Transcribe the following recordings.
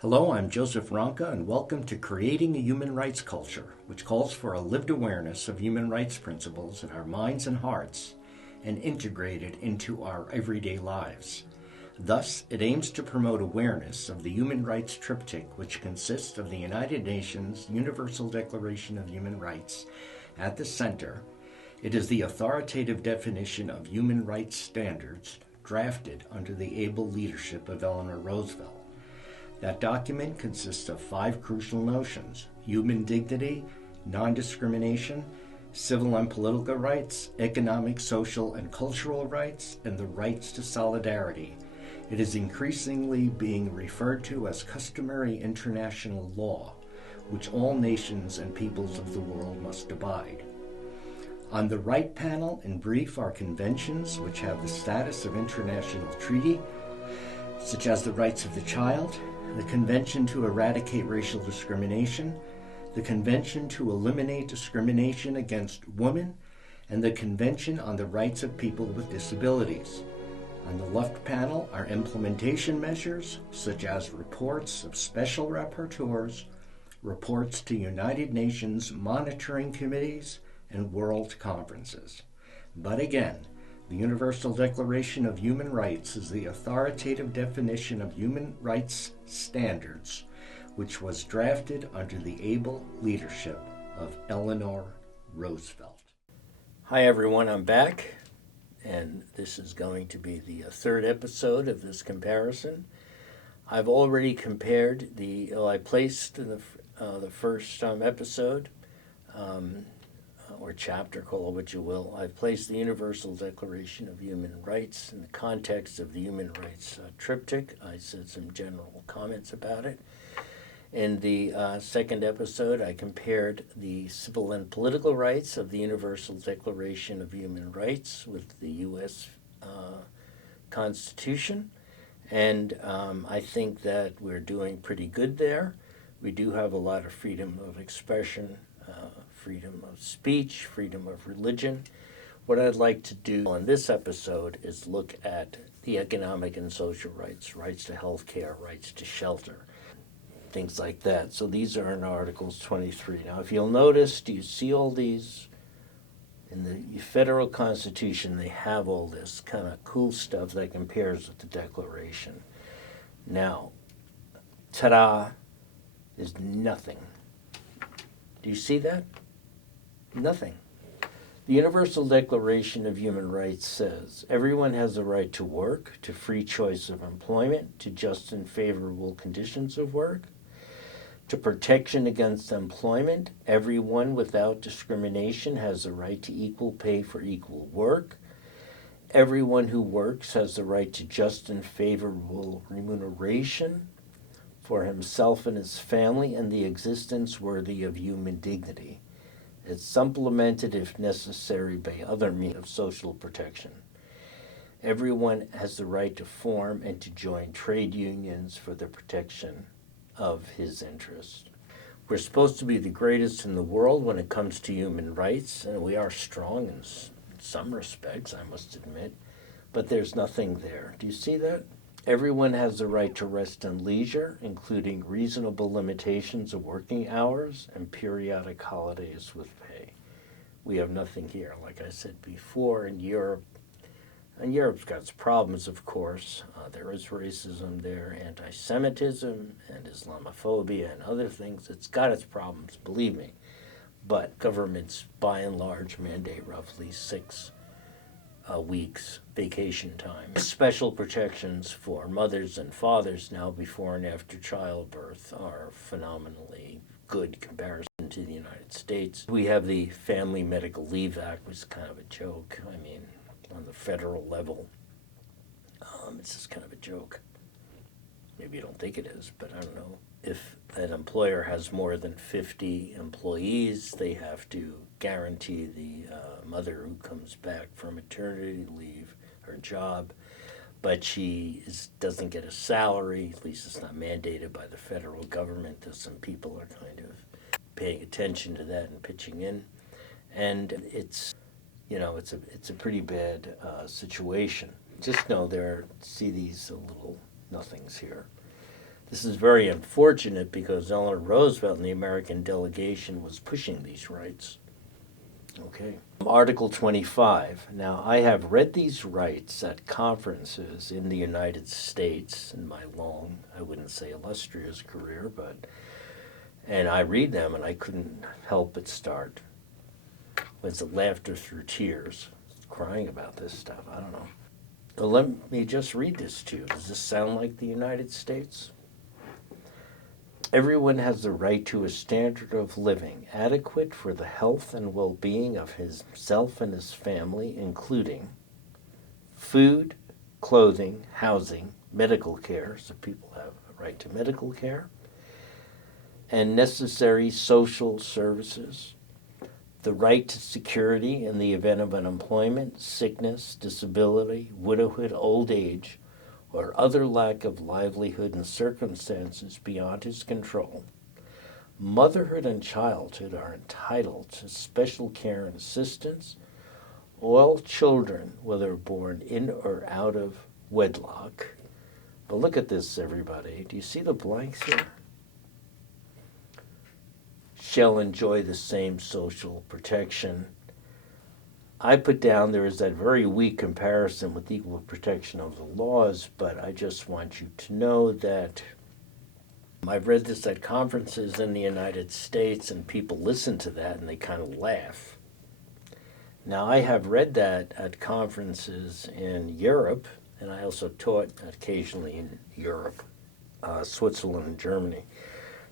Hello, I'm Joseph Wronka, and welcome to Creating a Human Rights Culture, which calls for a lived awareness of human rights principles in our minds and hearts and integrated into our everyday lives. Thus, it aims to promote awareness of the human rights triptych, which consists of the United Nations Universal Declaration of Human Rights at the center. It is the authoritative definition of human rights standards drafted under the able leadership of Eleanor Roosevelt. That document consists of 5 crucial notions: human dignity, non-discrimination, civil and political rights, economic, social, and cultural rights, and the rights to solidarity. It is increasingly being referred to as customary international law, which all nations and peoples of the world must abide. On the right panel, in brief, are conventions which have the status of international treaty, such as the rights of the child, the Convention to Eradicate Racial Discrimination, the Convention to Eliminate Discrimination Against Women, and the Convention on the Rights of People with Disabilities. On the left panel are implementation measures, such as reports of special rapporteurs, reports to United Nations monitoring committees, and world conferences. But again, the Universal Declaration of Human Rights is the authoritative definition of human rights standards, which was drafted under the able leadership of Eleanor Roosevelt. Hi everyone, I'm back, and this is going to be the third episode of this comparison. I've already compared I placed in the first episode, or chapter, call it what you will. I've placed the Universal Declaration of Human Rights in the context of the human rights triptych. I said some general comments about it. In the second episode, I compared the civil and political rights of the Universal Declaration of Human Rights with the U.S. Constitution, and I think that we're doing pretty good there. We do have a lot of freedom of expression, freedom of speech, freedom of religion. What I'd like to do on this episode is look at the economic and social rights, rights to health care, rights to shelter, things like that. So these are in Articles 23. Now, if you'll notice, do you see all these? In the federal Constitution, they have all this kind of cool stuff that compares with the Declaration. Now, ta-da, is nothing. Do you see that? Nothing. The Universal Declaration of Human Rights says, everyone has a right to work, to free choice of employment, to just and favorable conditions of work, to protection against employment. Everyone without discrimination has a right to equal pay for equal work. Everyone who works has the right to just and favorable remuneration for himself and his family, and the existence worthy of human dignity. It's supplemented, if necessary, by other means of social protection. Everyone has the right to form and to join trade unions for the protection of his interests. We're supposed to be the greatest in the world when it comes to human rights, and we are strong in some respects, I must admit, but there's nothing there. Do you see that? Everyone has the right to rest and leisure, including reasonable limitations of working hours and periodic holidays with pay. We have nothing here. Like I said before, in Europe, and Europe's got its problems, of course. There is racism there, anti-Semitism, and Islamophobia, and other things. It's got its problems, believe me. But governments, by and large, mandate roughly 6 weeks vacation time. Special protections for mothers and fathers now before and after childbirth are phenomenally good comparison to the United States. We have the Family Medical Leave Act, which is kind of a joke. I mean, on the federal level, it's just kind of a joke. Maybe you don't think it is, but I don't know. If an employer has more than 50 employees, they have to guarantee the mother who comes back from maternity leave her job, but she doesn't get a salary. At least it's not mandated by the federal government, though some people are kind of paying attention to that and pitching in. And it's a pretty bad situation. Just know see these little nothings here. This is very unfortunate because Eleanor Roosevelt and the American delegation was pushing these rights. Okay. Article 25. Now, I have read these rights at conferences in the United States in my long, I wouldn't say illustrious career, and I read them and I couldn't help but start. Was it laughter through tears? Crying about this stuff, I don't know. Well, let me just read this to you. Does this sound like the United States? Everyone has the right to a standard of living adequate for the health and well-being of himself and his family, including food, clothing, housing, medical care, so people have a right to medical care, and necessary social services, the right to security in the event of unemployment, sickness, disability, widowhood, old age, or other lack of livelihood in circumstances beyond his control. Motherhood and childhood are entitled to special care and assistance. All children, whether born in or out of wedlock. But look at this, everybody. Do you see the blanks here? Shall enjoy the same social protection. I put down there is that very weak comparison with equal protection of the laws, but I just want you to know that I've read this at conferences in the United States, and people listen to that and they kind of laugh. Now, I have read that at conferences in Europe, and I also taught occasionally in Europe, Switzerland and Germany.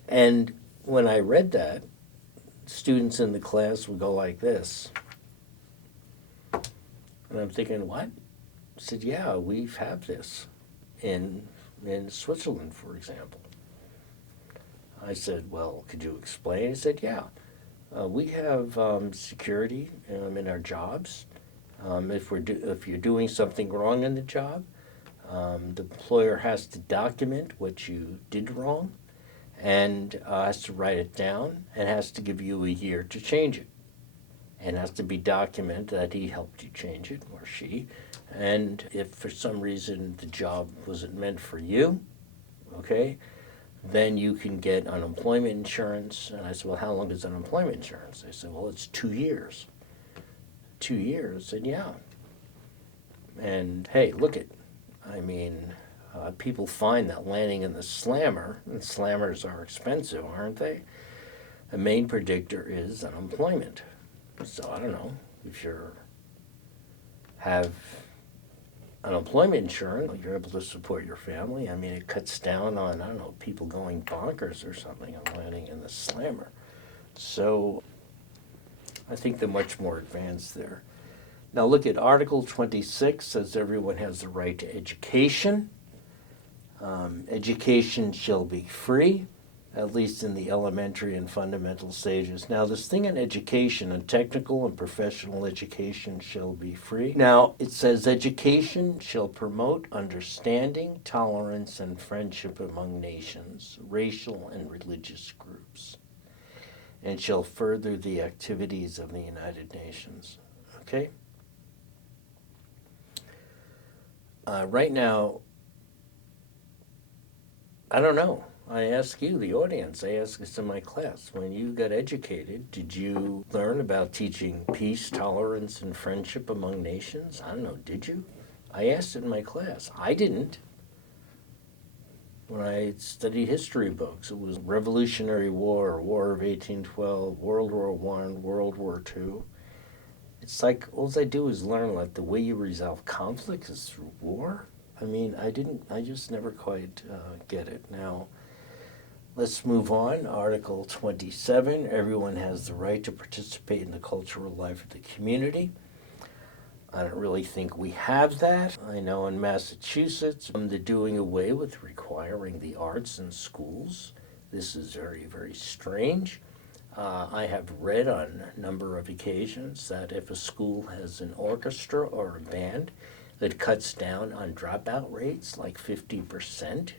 And when I read that, students in the class would go like this. And I'm thinking, what? I said, yeah, we have this in Switzerland, for example. I said, well, could you explain? He said, yeah. We have security in our jobs. If you're doing something wrong in the job, the employer has to document what you did wrong and has to write it down and has to give you a year to change it. And has to be documented that he helped you change it, or she. And if for some reason the job wasn't meant for you, okay, then you can get unemployment insurance. And I said, well, how long is unemployment insurance? They said, well, it's 2 years. 2 years? And yeah. And hey, look it. I mean, people find that landing in the slammer, and slammers are expensive, aren't they? The main predictor is unemployment. So I don't know, if you have unemployment insurance, you're able to support your family. I mean, it cuts down on, I don't know, people going bonkers or something and landing in the slammer. So I think they're much more advanced there. Now look at Article 26, says everyone has the right to education. Education shall be free, at least in the elementary and fundamental stages. Now, this thing in education, and technical and professional education shall be free. Now, it says education shall promote understanding, tolerance, and friendship among nations, racial and religious groups, and shall further the activities of the United Nations. Okay? Right now, I don't know. I ask you, the audience, I ask this in my class. When you got educated, did you learn about teaching peace, tolerance, and friendship among nations? I don't know, did you? I asked it in my class. I didn't. When I studied history books, it was Revolutionary War, War of 1812, World War I, World War II. It's like, all I do is learn, like, the way you resolve conflicts is through war. I mean, I just never quite get it. Now, let's move on. Article 27, everyone has the right to participate in the cultural life of the community. I don't really think we have that. I know in Massachusetts, they're doing away with requiring the arts in schools. This is very, very strange. I have read on a number of occasions that if a school has an orchestra or a band, that cuts down on dropout rates like 50%.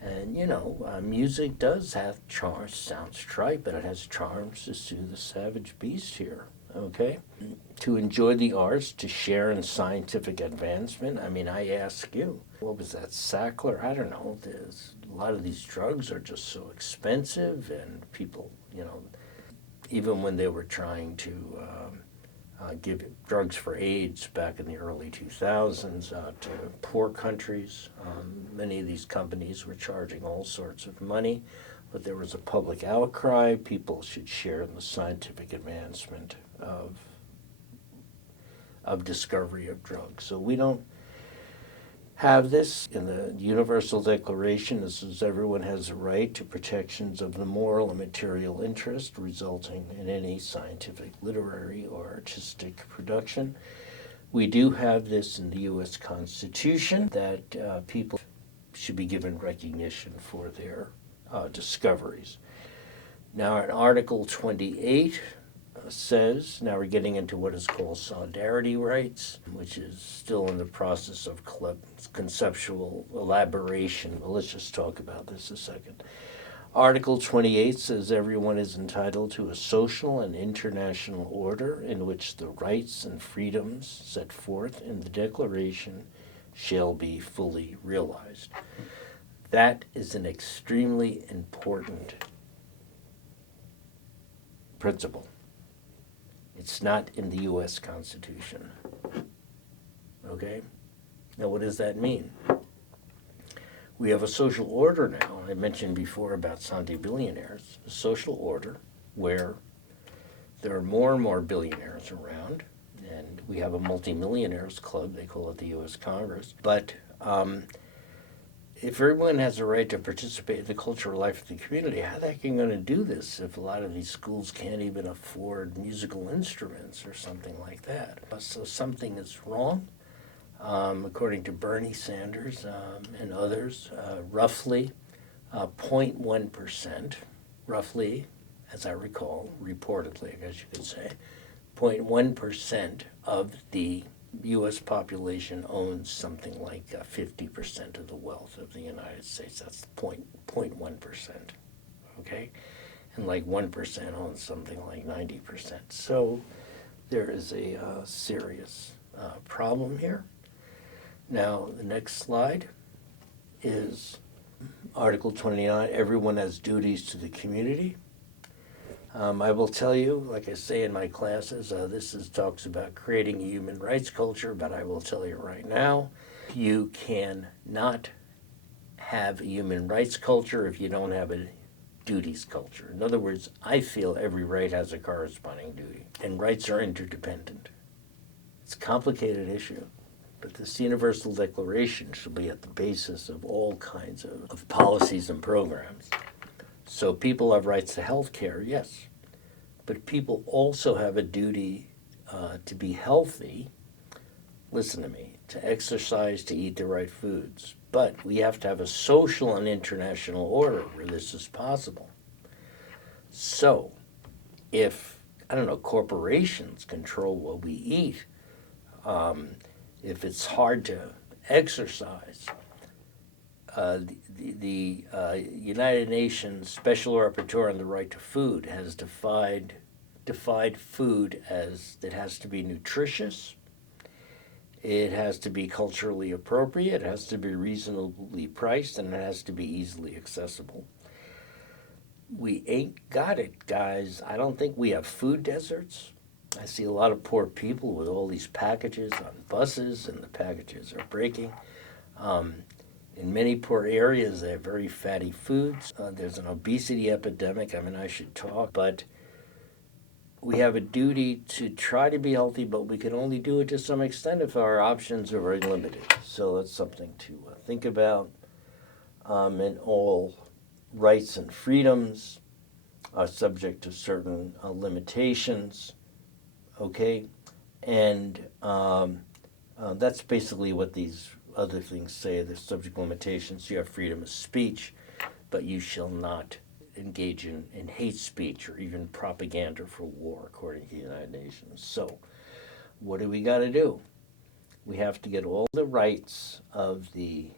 And, you know, music does have charms. Sounds trite, but it has charms to soothe the savage beast here, okay? To enjoy the arts, to share in scientific advancement. I mean, I ask you, what was that, Sackler? I don't know. There's a lot of these drugs are just so expensive, and people, even when they were trying to give drugs for AIDS back in the early 2000s to poor countries, many of these companies were charging all sorts of money, but there was a public outcry. People should share in the scientific advancement of discovery of drugs. So we don't have this in the Universal Declaration. This says everyone has a right to protections of the moral and material interest resulting in any scientific, literary, or artistic production. We do have this in the U.S. Constitution, that people should be given recognition for their discoveries. Now in Article 28, says, now we're getting into what is called solidarity rights, which is still in the process of conceptual elaboration. But let's just talk about this a second. Article 28 says everyone is entitled to a social and international order in which the rights and freedoms set forth in the Declaration shall be fully realized. That is an extremely important principle. It's not in the U.S. Constitution. Okay? Now, what does that mean? We have a social order now. I mentioned before about Sunday billionaires. A social order where there are more and more billionaires around, and we have a multimillionaires club. They call it the U.S. Congress. But if everyone has a right to participate in the cultural life of the community, how the heck are you going to do this if a lot of these schools can't even afford musical instruments or something like that? So something is wrong. According to Bernie Sanders and others, roughly 0.1%, roughly, as I recall, reportedly, I guess you could say, 0.1% of the U.S. population owns something like 50% of the wealth of the United States. That's 0.1%, okay? And like 1% owns something like 90%. So there is a serious problem here. Now, the next slide is Article 29. Everyone has duties to the community. I will tell you, like I say in my classes, talks about creating a human rights culture, but I will tell you right now, you cannot have a human rights culture if you don't have a duties culture. In other words, I feel every right has a corresponding duty, and rights are interdependent. It's a complicated issue, but this Universal Declaration should be at the basis of all kinds of policies and programs. So people have rights to health care, yes, but people also have a duty to be healthy, listen to me, to exercise, to eat the right foods. But we have to have a social and international order where this is possible. So if, corporations control what we eat, if it's hard to exercise, the United Nations Special Rapporteur on the Right to Food has defined food as it has to be nutritious, it has to be culturally appropriate, it has to be reasonably priced, and it has to be easily accessible. We ain't got it, guys. I don't think we have food deserts. I see a lot of poor people with all these packages on buses, and the packages are breaking. In many poor areas, they have very fatty foods. There's an obesity epidemic. I should talk, but we have a duty to try to be healthy, but we can only do it to some extent if our options are very limited. So that's something to think about. And all rights and freedoms are subject to certain limitations, okay? And that's basically what these other things say. There's subject limitations. You have freedom of speech, but you shall not engage in hate speech or even propaganda for war, according to the United Nations. So what do we got to do? We have to get all the rights of the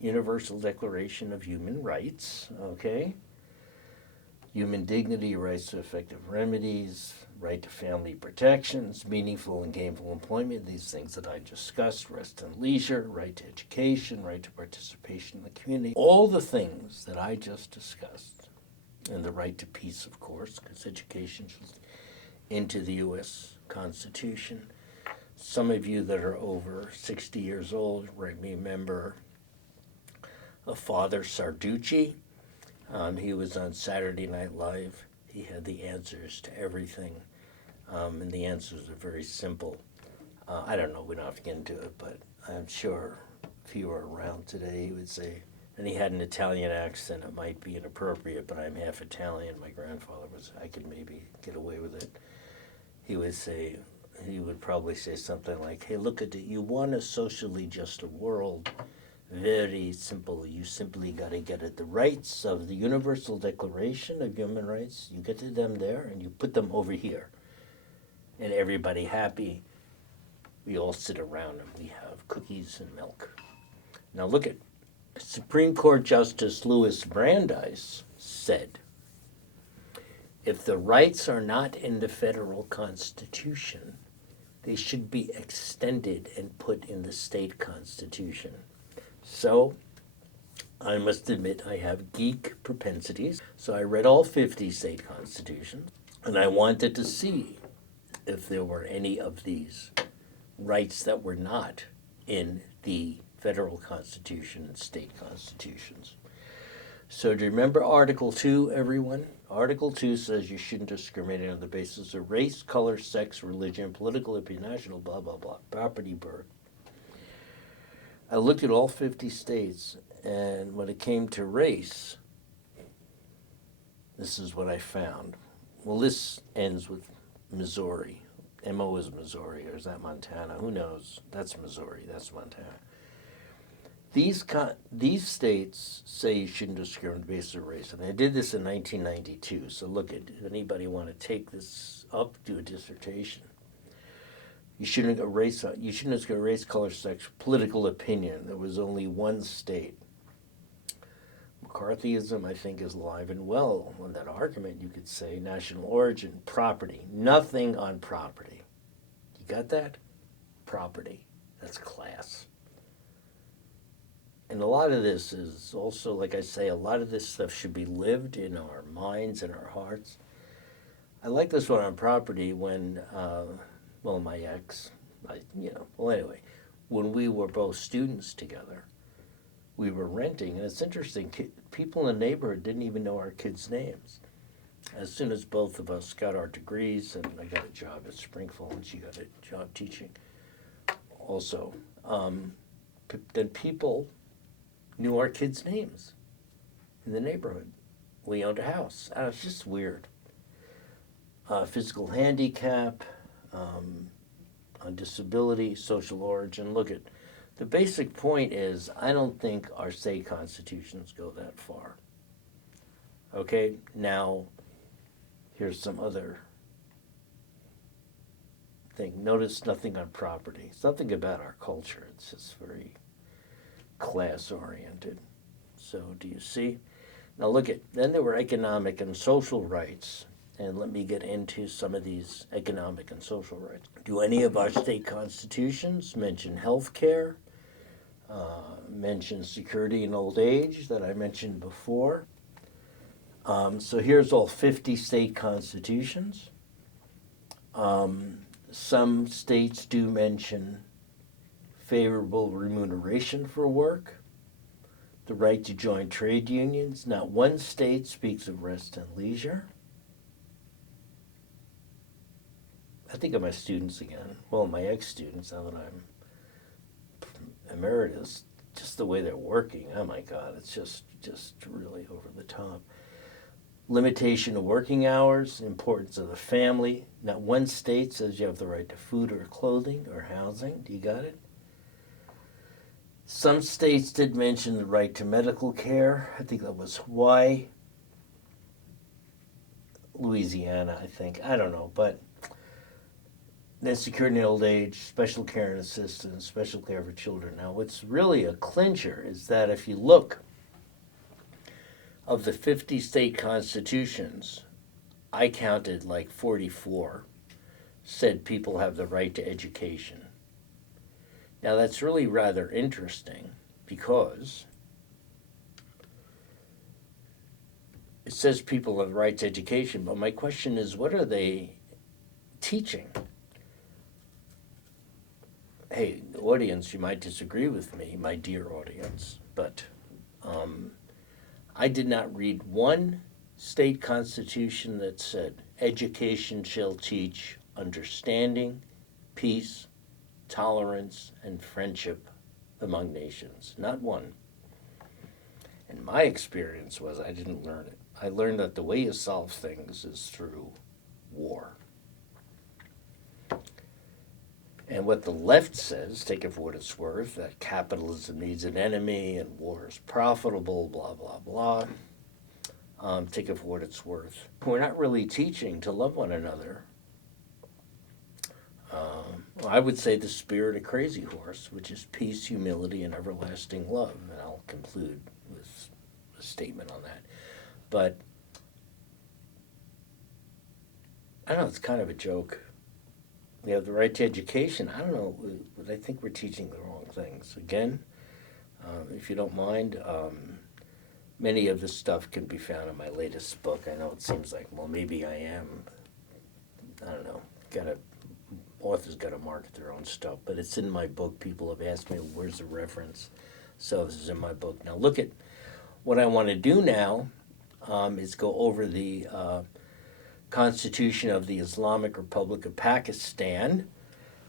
Universal Declaration of Human Rights, okay? human dignity, rights to effective remedies, right to family protections, meaningful and gainful employment, these things that I discussed, rest and leisure, right to education, right to participation in the community, all the things that I just discussed, and the right to peace, of course, because education is into the U.S. Constitution. Some of you that are over 60 years old remember Father Sarducci. He was on Saturday Night Live. He had the answers to everything, and the answers are very simple. I don't know, we don't have to get into it, but I'm sure if he were around today, he would say, and he had an Italian accent, it might be inappropriate, but I'm half Italian. My grandfather was, I could maybe get away with it. He would probably say something like, hey, look at it, you want a socially just world. Very simple. You simply got to get at the rights of the Universal Declaration of Human Rights. You get to them there and you put them over here. And everybody happy. We all sit around and we have cookies and milk. Now look at Supreme Court Justice Louis Brandeis said, if the rights are not in the federal Constitution, they should be extended and put in the state constitution. So, I must admit I have geek propensities, so I read all 50 state constitutions, and I wanted to see if there were any of these rights that were not in the federal constitution and state constitutions. So do you remember Article 2, everyone? Article 2 says you shouldn't discriminate on the basis of race, color, sex, religion, political opinion, national, blah, blah, blah, property, birth. I looked at all 50 states, and when it came to race, this is what I found. Well, this ends with Missouri. MO is Missouri, or is that Montana? Who knows? That's Missouri, that's Montana. These states say you shouldn't discriminate based on race, and they did this in 1992. So look at, if anybody want to take this up, do a dissertation. You shouldn't go race, color, sex, political opinion. There was only one state. McCarthyism, I think, is alive and well. On that argument, you could say national origin, property. Nothing on property. You got that? Property. That's class. And a lot of this is also, like I say, a lot of this stuff should be lived in our minds and our hearts. I like this one on property when, my ex, anyway, when we were both students together, we were renting, and it's interesting, people in the neighborhood didn't even know our kids' names. As soon as both of us got our degrees, and I got a job at Springfield, and she got a job teaching also, then people knew our kids' names in the neighborhood. We owned a house. It's just weird. Physical handicap, on disability, social origin. Look at, the basic point is, I don't think our state constitutions go that far. Okay, now, here's some other thing. Notice nothing on property. It's nothing about our culture. It's just very class-oriented. So, do you see? Now look at, then there were economic and social rights. And let me get into some of these economic and social rights. Do any of our state constitutions mention health care, mention security in old age that I mentioned before? So here's all 50 state constitutions. Some states do mention favorable remuneration for work, the right to join trade unions. Not one state speaks of rest and leisure. I think of my students again. Well, my ex-students, now that I'm emeritus, just the way they're working, oh my God, it's just really over the top. Limitation of working hours, importance of the family. Not one state says you have the right to food or clothing or housing. Do you got it? Some states did mention the right to medical care. I think that was Hawaii, Louisiana, I think. I don't know, but then security in old age, special care and assistance, special care for children. Now, what's really a clincher is that if you look, of the 50 state constitutions, I counted like 44 said people have the right to education. Now that's really rather interesting because it says people have the right to education, but my question is, what are they teaching? Hey, audience, you might disagree with me, my dear audience, but I did not read one state constitution that said education shall teach understanding, peace, tolerance, and friendship among nations. Not one. And my experience was I didn't learn it. I learned that the way you solve things is through war. And what the left says, take it for what it's worth, that capitalism needs an enemy and war is profitable, blah, blah, blah. Take it for what it's worth. We're not really teaching to love one another. I would say the spirit of Crazy Horse, which is peace, humility, and everlasting love. And I'll conclude with a statement on that. But I don't know, it's kind of a joke. We have the right to education. I don't know, but I think we're teaching the wrong things. Again, if you don't mind, many of this stuff can be found in my latest book. I know it seems like, well, maybe I am, I don't know, authors got to market their own stuff, but it's in my book. People have asked me, where's the reference? So this is in my book. Now look at what I want to do now is go over the Constitution of the Islamic Republic of Pakistan.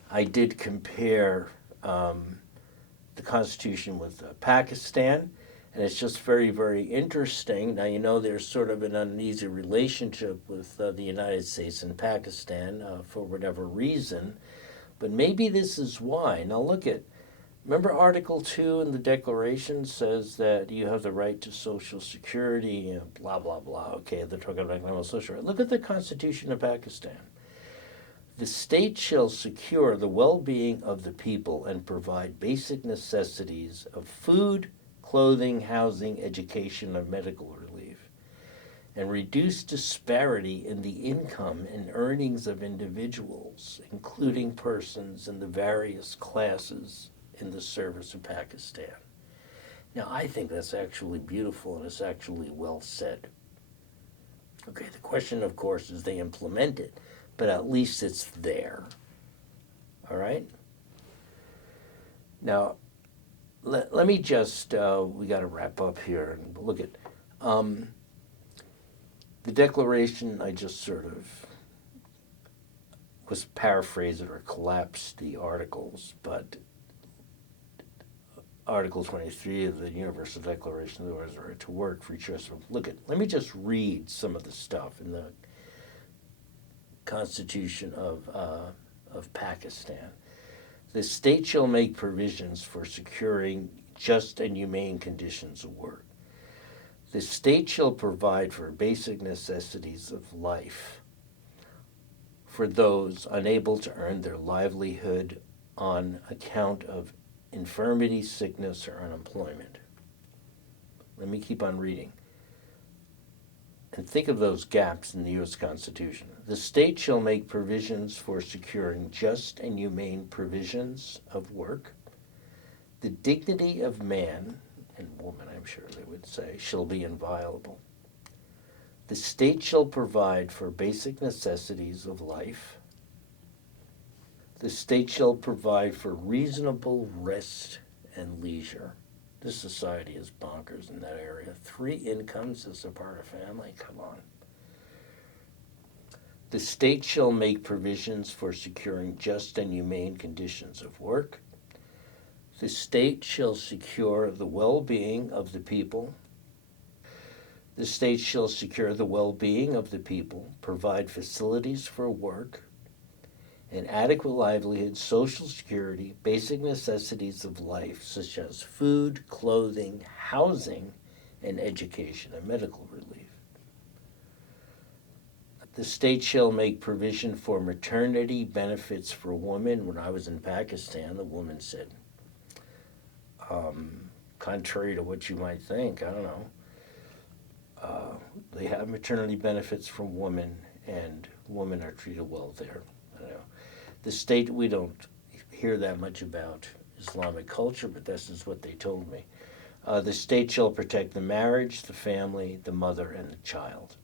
I did compare the Constitution with Pakistan, and it's just very, very interesting. Now, you know, there's sort of an uneasy relationship with the United States and Pakistan for whatever reason, but maybe this is why. Now, remember Article 2 in the Declaration says that you have the right to Social Security, blah, blah, blah. Okay, they're talking about economic social right. Look at the Constitution of Pakistan. The state shall secure the well-being of the people and provide basic necessities of food, clothing, housing, education, and medical relief, and reduce disparity in the income and earnings of individuals, including persons in the various classes in the service of Pakistan. Now, I think that's actually beautiful and it's actually well said. Okay, the question, of course, is they implement it, but at least it's there. All right? Now, let me just, we got to wrap up here and look at the Declaration. I just sort of was paraphrased or collapsed the articles, but Article 23 of the Universal Declaration of the Right to Work, Free Choice. Let me just read some of the stuff in the Constitution of Pakistan. The state shall make provisions for securing just and humane conditions of work. The state shall provide for basic necessities of life for those unable to earn their livelihood on account of infirmity, sickness, or unemployment. Let me keep on reading. And think of those gaps in the U.S. Constitution. The state shall make provisions for securing just and humane provisions of work. The dignity of man and woman, I'm sure they would say, shall be inviolable. The state shall provide for basic necessities of life. The state shall provide for reasonable rest and leisure. This society is bonkers in that area. 3 incomes as a part of family? Come on. The state shall make provisions for securing just and humane conditions of work. The state shall secure the well-being of the people. The state shall secure the well-being of the people, provide facilities for work, and adequate livelihood, social security, basic necessities of life, such as food, clothing, housing, and education and medical relief. The state shall make provision for maternity benefits for women. When I was in Pakistan, the woman said, contrary to what you might think, I don't know, They have maternity benefits from women, and women are treated well there. You know, the state, we don't hear that much about Islamic culture, but this is what they told me. The state shall protect the marriage, the family, the mother, and the child.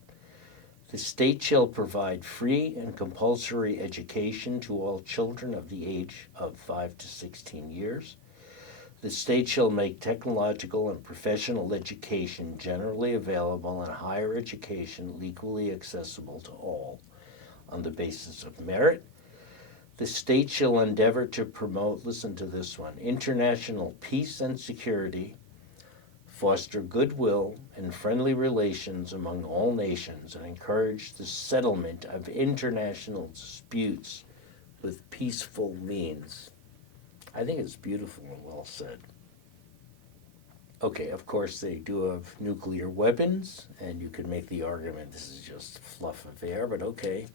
The state shall provide free and compulsory education to all children of the age of 5 to 16 years. The state shall make technological and professional education generally available and higher education legally accessible to all on the basis of merit. The state shall endeavor to promote, listen to this one, international peace and security, foster goodwill and friendly relations among all nations, and encourage the settlement of international disputes with peaceful means. I think it's beautiful and well said. Okay, of course, they do have nuclear weapons, and you could make the argument this is just fluff of air, but okay.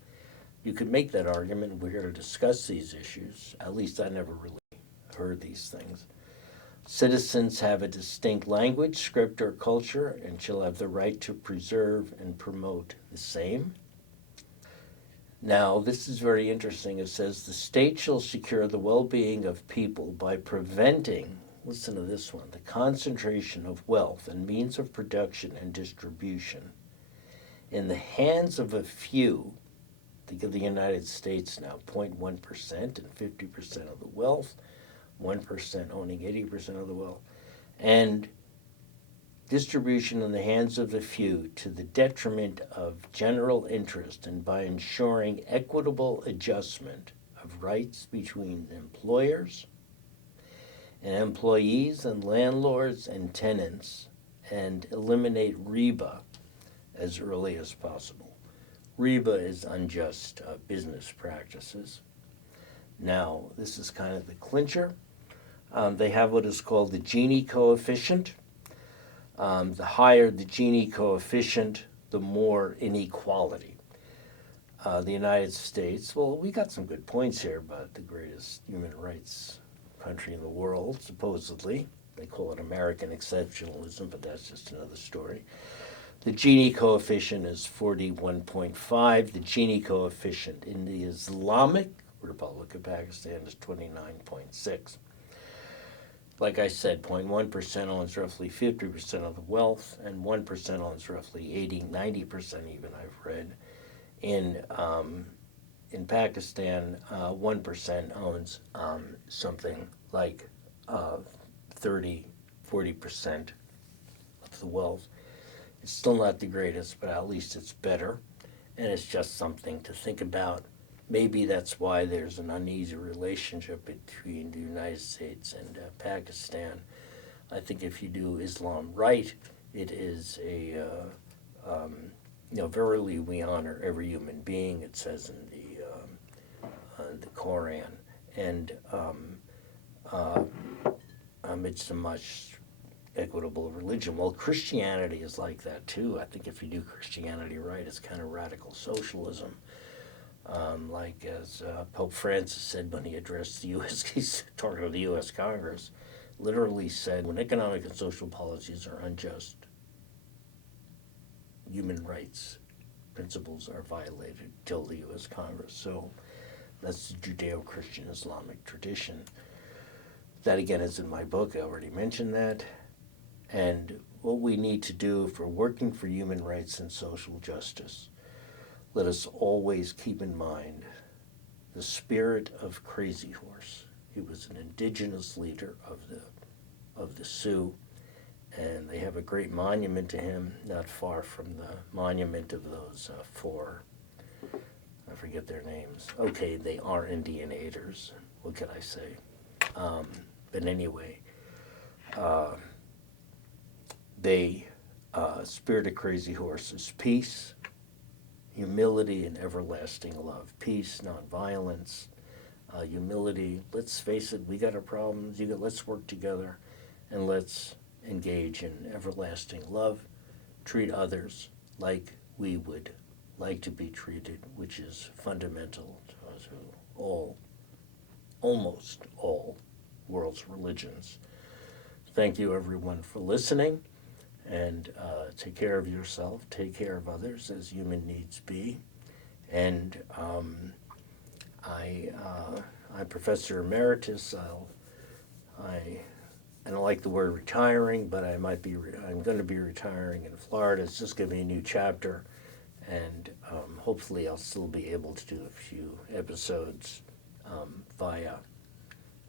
You could make that argument. We're here to discuss these issues. At least I never really heard these things. Citizens have a distinct language, script, or culture, and shall have the right to preserve and promote the same. Now, this is very interesting. It says, the state shall secure the well-being of people by preventing, listen to this one, the concentration of wealth and means of production and distribution in the hands of a few. Think of the United States now, 0.1% and 50% of the wealth, 1% owning 80% of the wealth, and distribution in the hands of the few to the detriment of general interest, and by ensuring equitable adjustment of rights between employers and employees and landlords and tenants, and eliminate riba as early as possible. Riba is unjust business practices. Now, this is kind of the clincher. They have what is called the Gini coefficient. The higher the Gini coefficient, the more inequality. The United States, well, we got some good points here, but the greatest human rights country in the world, supposedly. They call it American exceptionalism, but that's just another story. The Gini coefficient is 41.5. The Gini coefficient in the Islamic Republic of Pakistan is 29.6. Like I said, 0.1% owns roughly 50% of the wealth, and 1% owns roughly 80-90% even, I've read. In Pakistan, 1% owns something like 30-40% of the wealth. It's still not the greatest, but at least it's better, and it's just something to think about. Maybe that's why there's an uneasy relationship between the United States and Pakistan. I think if you do Islam right, it is verily we honor every human being, it says in the Koran, and it's a much equitable religion. Well, Christianity is like that too. I think if you do Christianity right, it's kind of radical socialism. Like as Pope Francis said when he addressed the U.S., he's talking to the U.S. Congress, literally said, when economic and social policies are unjust, human rights principles are violated, till the U.S. Congress. So that's the Judeo-Christian Islamic tradition. That again is in my book, I already mentioned that. And what we need to do if we're working for human rights and social justice, let us always keep in mind the spirit of Crazy Horse. He was an indigenous leader of the Sioux, and they have a great monument to him not far from the monument of those four, I forget their names. Okay, they are Indianators. What could I say? But anyway, Spirit of Crazy Horse is peace, humility, and everlasting love. Peace, nonviolence, humility. Let's face it, we got our problems. Let's work together, and let's engage in everlasting love. Treat others like we would like to be treated, which is fundamental to almost all world's religions. Thank you, everyone, for listening, and take care of yourself, take care of others as human needs be. And I'm Professor Emeritus. I don't like the word retiring, but I'm going to be retiring in Florida. It's just going to be a new chapter, and hopefully I'll still be able to do a few episodes via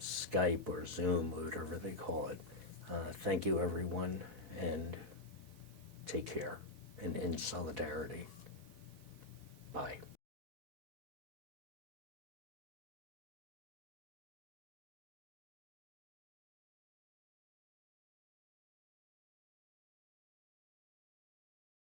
Skype or Zoom or whatever they call it. Thank you, everyone, and take care and in solidarity. Bye.